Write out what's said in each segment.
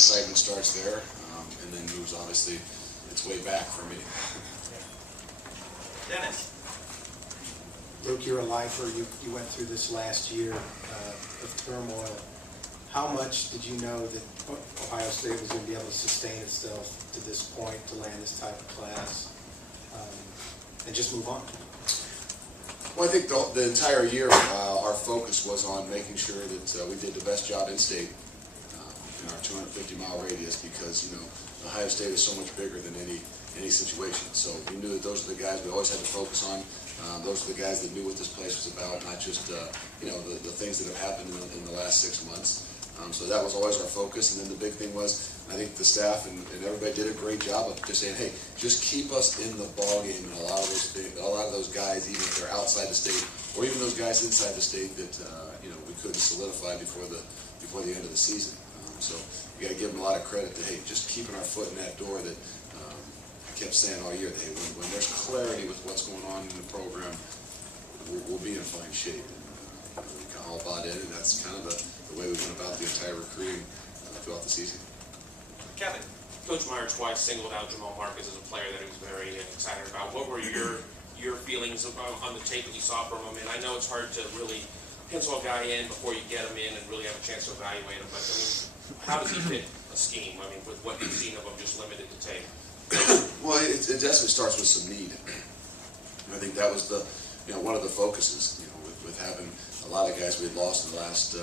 excitement starts there, and then moves obviously its way back for me. Dennis. Luke, you're a lifer. You went through this last year of turmoil. How much did you know that Ohio State was going to be able to sustain itself to this point, to land this type of class, and just move on? Well, I think the entire year our focus was on making sure that we did the best job in state in our 250-mile radius, because Ohio State is so much bigger than any situation. So we knew that those are the guys we always had to focus on. Those are the guys that knew what this place was about, not just the things that have happened in the last 6 months. So that was always our focus. And then the big thing was, I think the staff and everybody did a great job of just saying, hey, just keep us in the ball game. And a lot of those guys, even if they're outside the state, or even those guys inside the state that we couldn't solidify before the end of the season. So you got to give them a lot of credit to, hey, just keeping our foot in that door that I kept saying all year, that hey, when there's clarity with what's going on in the program, we'll be in fine shape. And we kind of all bought in, and that's kind of the way we went about the entire recruiting throughout the season. Kevin. Coach Meyer twice singled out Jamal Marcus as a player that he was very excited about. What were your feelings on the tape that you saw from him? And I know it's hard to really pencil a guy in before you get him in and really have a chance to evaluate him, but I mean, how does he fit a scheme? I mean, with what you've seen of him just limited to tape. Well, it definitely starts with some need. And I think that was one of the focuses, with having a lot of guys we had lost in the last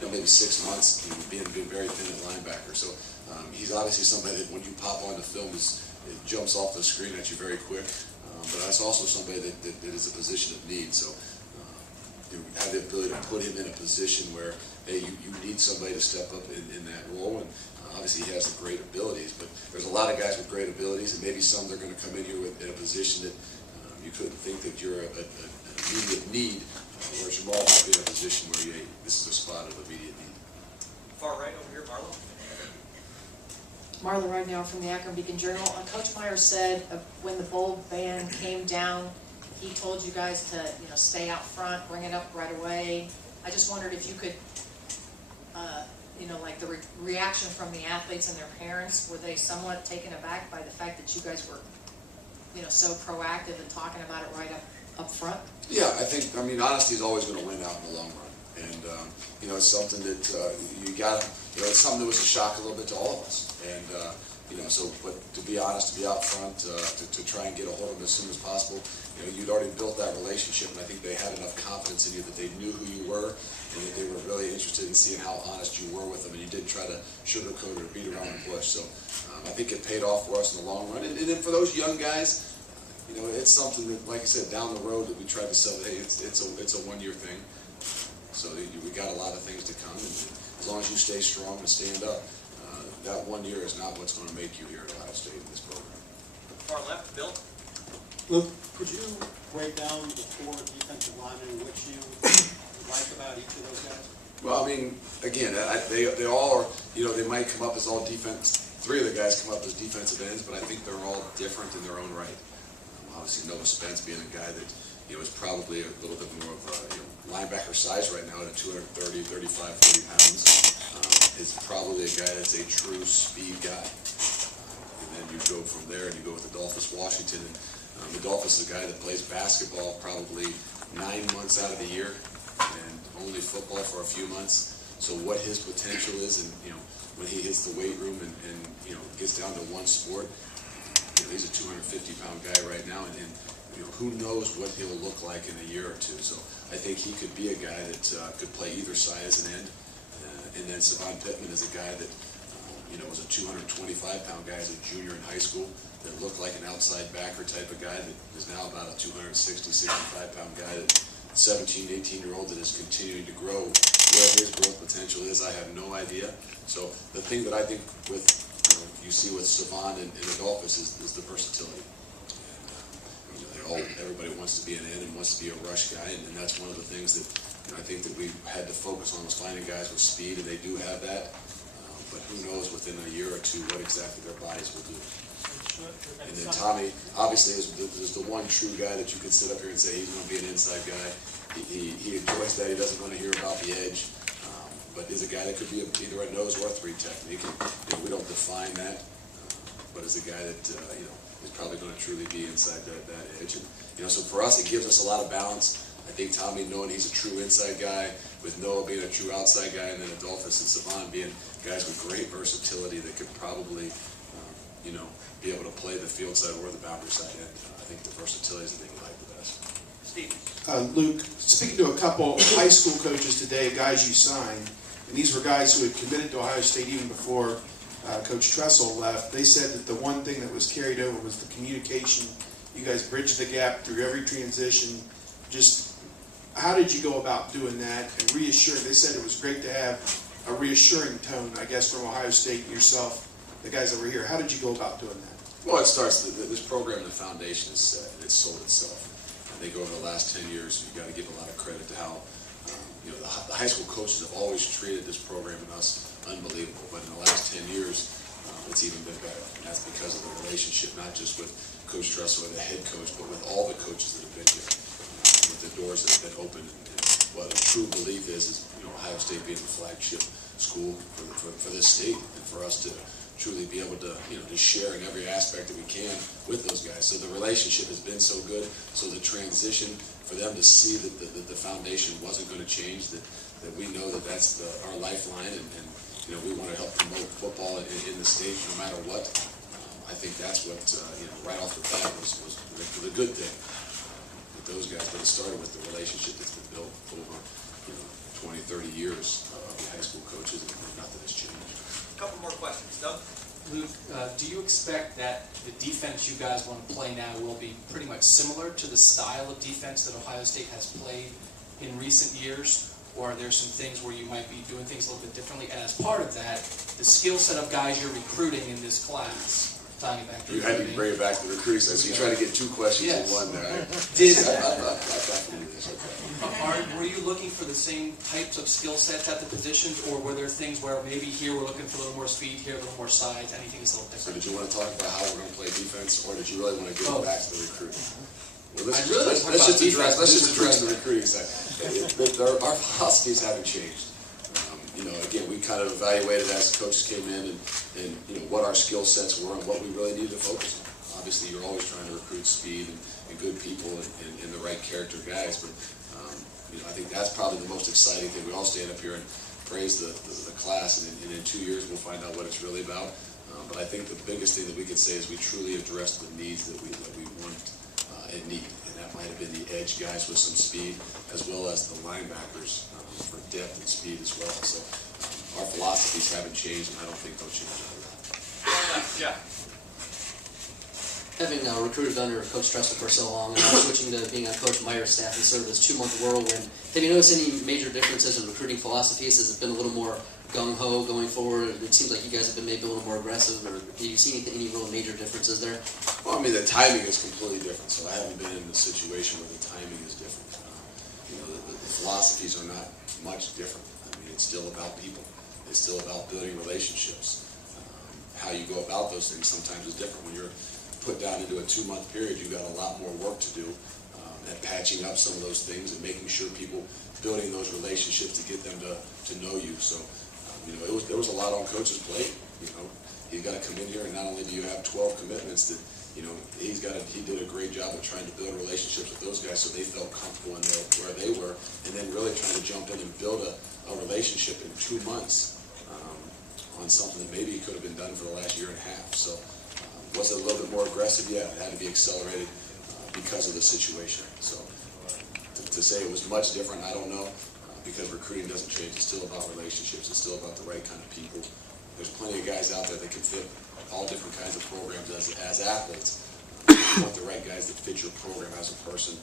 maybe 6 months, being very thin at linebacker. So he's obviously somebody that when you pop on the film, it jumps off the screen at you very quick. But that's also somebody that is a position of need. So you have the ability to put him in a position where, hey, you need somebody to step up in that role. And obviously he has the great abilities, but there's a lot of guys with great abilities, and maybe some that are going to come in here in a position that you couldn't think that you're an immediate need, where Jamal might be in a position where this is a spot of immediate need. Far right over here, Marlo. Marla Ragnow from the Akron Beacon Journal. Coach Meyer said when the bowl ban came down, he told you guys to stay out front, bring it up right away. I just wondered if you could, like the reaction from the athletes and their parents, were they somewhat taken aback by the fact that you guys were, so proactive and talking about it right up front? Yeah, I mean, honesty is always going to win out in the long run. And, it's something that it's something that was a shock a little bit to all of us. And, but to be honest, to be out front, to try and get a hold of them as soon as possible, you'd already built that relationship, and I think they had enough confidence in you that they knew who you were, and that they were really interested in seeing how honest you were with them, and you didn't try to sugarcoat or beat around the bush. So I think it paid off for us in the long run. And then for those young guys, it's something that, like I said, down the road that we tried to sell, hey, it's a one-year thing. So we got a lot of things to come, and as long as you stay strong and stand up, that 1 year is not what's going to make you here at Ohio State in this program. Far left, Bill. Luke, could you break down the 4 defensive linemen, which you like about each of those guys? Well, I mean, again, they all are, they might come up as all defense. 3 of the guys come up as defensive ends, but I think they're all different in their own right. Obviously, Noah Spence being a guy that, is probably a little bit more of a linebacker size right now at 230, 35, 40 pounds. Is probably a guy that's a true speed guy. And then you go from there and you go with Adolphus Washington. And Adolphus is a guy that plays basketball probably 9 months out of the year and only football for a few months. So what his potential is, and when he hits the weight room and gets down to one sport, he's a 250-pound guy right now, and who knows what he'll look like in a year or two. So I think he could be a guy that could play either side as an end. And then Savon Pittman is a guy that was a 225-pound guy as a junior in high school that looked like an outside backer type of guy that is now about a 260, 65-pound guy, that 17, 18-year-old that is continuing to grow. Where his growth potential is, I have no idea. So the thing that I think with you see with Savon and Adolphus is the versatility. Everybody wants to be an end and wants to be a rush guy, and that's one of the things that I think that we had to focus on, was finding guys with speed, and they do have that. But who knows within a year or two what exactly their bodies will do. And then Tommy, obviously, is the one true guy that you can sit up here and say he's going to be an inside guy. He enjoys that. He doesn't want to hear about the edge. but is a guy that could be either a nose or a three technique. And, we don't define that, but is a guy that is probably going to truly be inside that edge. And so for us, it gives us a lot of balance. I think Tommy, knowing he's a true inside guy, with Noah being a true outside guy, and then Adolphus and Savon being guys with great versatility that could probably, be able to play the field side or the boundary side. And I think the versatility is the thing we like the best. Steve. Luke, speaking to a couple high school coaches today, guys you signed, and these were guys who had committed to Ohio State even before Coach Tressel left, they said that the one thing that was carried over was the communication. You guys bridged the gap through every transition. Just how did you go about doing that and reassuring? They said it was great to have a reassuring tone, I guess, from Ohio State and yourself, the guys over here. How did you go about doing that? Well, it starts, this program, the foundation is set, and it's sold itself. I think over the last 10 years, you've got to give a lot of credit to how, the high school coaches have always treated this program and us unbelievable. But in the last 10 years, it's even been better. And that's because of the relationship, not just with Coach Tressel or the head coach, but with all the coaches that have been here, with the doors that have been opened. And what the true belief is Ohio State being the flagship school for this state, and for us to truly be able to, to share in every aspect that we can with those guys. So the relationship has been so good. So the transition, for them to see that the foundation wasn't going to change, that we know that that's our lifeline, and we want to help promote football in the state no matter what. I think that's what, right off the bat was the good thing with those guys. But it started with the relationship that's been built over, 20, 30 years of the high school coaches, and nothing has changed. A couple more questions. Doug? Luke, do you expect that the defense you guys want to play now will be pretty much similar to the style of defense that Ohio State has played in recent years? Or are there some things where you might be doing things a little bit differently? And as part of that, the skill set of guys you're recruiting in this class, tying it back to you had to bring it back to the recruiting side, so you try to get two questions in one there. Were you looking for the same types of skill sets at the positions, or were there things where maybe here we're looking for a little more speed, here a little more size, anything is a little So different? did you want to talk about how we're going to play defense, or did you really want to get back to the recruiting? Well, I'd really like to talk let's about defense. let's just address the recruiting side. Our philosophies haven't changed. Again, we kind of evaluated as coaches came in and what our skill sets were and what we really needed to focus on. Obviously, you're always trying to recruit speed and good people and the right character guys, but I think that's probably the most exciting thing. We all stand up here and praise the class, and in 2 years we'll find out what it's really about. But I think the biggest thing that we can say is we truly addressed the needs that we want and need, and that might have been the edge guys with some speed, as well as the linebackers for depth and speed as well. So our philosophies haven't changed, and I don't think they'll change after that. Yeah. Having recruited under Coach Tressel for so long, and now switching to being on Coach Meyer's staff and sort of this 2-month whirlwind, have you noticed any major differences in recruiting philosophies? Has it been a little more gung-ho going forward? It seems like you guys have been maybe a little more aggressive, or do you see any real major differences there? Well, the timing is completely different, so I haven't been in a situation where the timing is different. The philosophies are not much different. It's still about people. It's still about building relationships. How you go about those things sometimes is different. When you're put down into a 2-month period, you've got a lot more work to do at patching up some of those things and making sure people, building those relationships to get them to know you. So, there was a lot on Coach's plate. He's got to come in here, and not only do you have 12 commitments, that he did a great job of trying to build relationships with those guys so they felt comfortable in where they were, and then really trying to jump in and build a relationship in 2 months on something that maybe could have been done for the last year and a half. So was it a little bit more aggressive? Yeah, it had to be accelerated because of the situation. So to say it was much different, I don't know, because recruiting doesn't change. It's still about relationships. It's still about the right kind of people. There's plenty of guys out there that can fit all different kinds of programs as athletes. You want the right guys that fit your program as a person,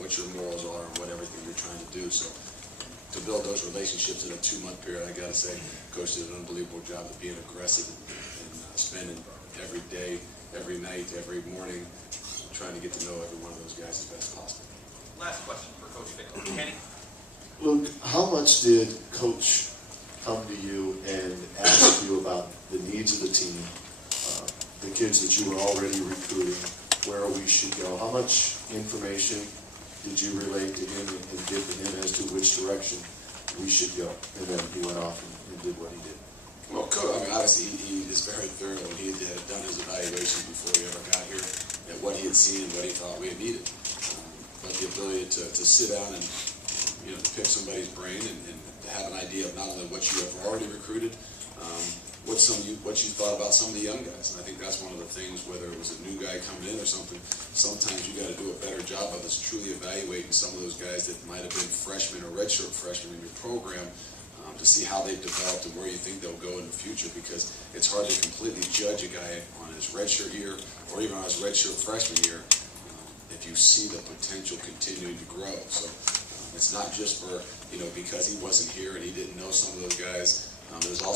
what your morals are, and what everything you're trying to do. So to build those relationships in a 2-month period, I got to say, Coach did an unbelievable job of being aggressive and spending every day, every night, every morning, trying to get to know every one of those guys as best possible. Last question for Coach Fickle. Kenny? Luke, how much did Coach come to you and ask you about the needs of the team, the kids that you were already recruiting, where we should go? How much information did you relate to him and give to him as to which direction we should go. And then he went off and did what he did. Well, Coach, I mean, obviously, he is very thorough, and he had done his evaluation before he ever got here, at what he had seen and what he thought we had needed. But the ability to sit down and, you know, to pick somebody's brain and to have an idea of not only what you have already recruited, what you thought about some of the young guys. And I think that's one of the things, whether it was a new guy coming in or something, sometimes you got to do a better job of is truly evaluating some of those guys that might have been freshmen or redshirt freshmen in your program, to see how they've developed and where you think they'll go in the future, because it's hard to completely judge a guy on his redshirt year or even on his redshirt freshman year if you see the potential continuing to grow. So it's not just for, you know, because he wasn't here and he didn't know some of those guys. There's also